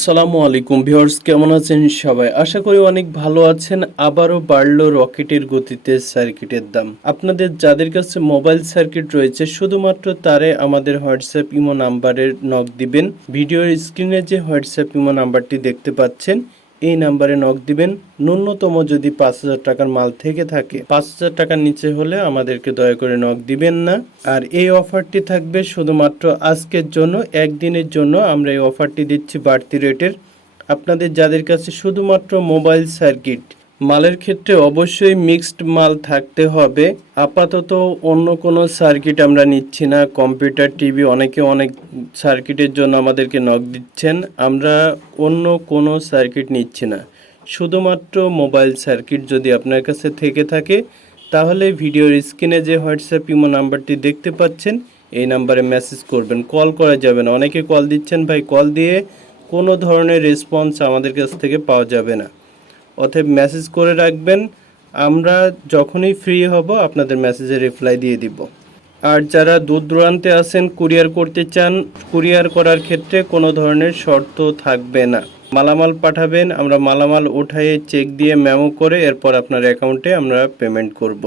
আসসালামু আলাইকুম ভিউয়ার্স, কেমন আছেন সবাই? আশা করি অনেক ভালো আছেন। আবারও বাড়লো রকেটের গতিতে সার্কিটের দাম। আপনাদের যাদের কাছে মোবাইল সার্কিট রয়েছে শুধুমাত্র তারে আমাদের হোয়াটসঅ্যাপ ইমো নাম্বারে নক দিবেন। ভিডিওর স্ক্রিনে যে হোয়াটসঅ্যাপ ইমো নাম্বারটি দেখতে পাচ্ছেন এই নাম্বারে নক দিবেন। ন্যূনতম যদি 5,000 টাকার মাল থেকে থাকে, 5,000 টাকার নিচে হলে আমাদেরকে দয়া করে নক দিবেন না। আর এই অফারটি থাকবে শুধুমাত্র আজকের জন্য, একদিনের জন্য আমরা এই অফারটি দিচ্ছি বাড়তি রেটের। আপনাদের যাদের কাছে শুধুমাত্র মোবাইল সার্কিট, মালের ক্ষেত্রে অবশ্যই মিক্সড মাল থাকতে হবে। আপাতত অন্য কোনো সার্কিট আমরা নিচ্ছি না। কম্পিউটার, টিভি, অনেকে অনেক সার্কিটের জন্য আমাদেরকে নক দিচ্ছেন। আমরা অন্য কোনো সার্কিট নিচ্ছি না, শুধুমাত্র মোবাইল সার্কিট যদি আপনার কাছে থেকে থাকে তাহলে ভিডিওর স্ক্রিনে যে হোয়াটসঅ্যাপ ইমো নাম্বারটি দেখতে পাচ্ছেন এই নাম্বারে মেসেজ করবেন। কল করা যাবে না। অনেকে কল দিচ্ছেন ভাই, কল দিয়ে কোনো ধরনের রেসপন্স আমাদের কাছ থেকে পাওয়া যাবে না। অতএব মেসেজ করে রাখবেন, আমরা যখনই ফ্রি হব আপনাদের মেসেজে রিপ্লাই দিয়ে দিব। আর যারা দূর দূরান্তে আছেন, কুরিয়ার করতে চান, কুরিয়ার করার ক্ষেত্রে কোনো ধরনের শর্ত থাকবে না। মালামাল পাঠাবেন, আমরা মালামাল উঠায়ে চেক দিয়ে মেমো করে এরপর আপনার অ্যাকাউন্টে আমরা পেমেন্ট করব।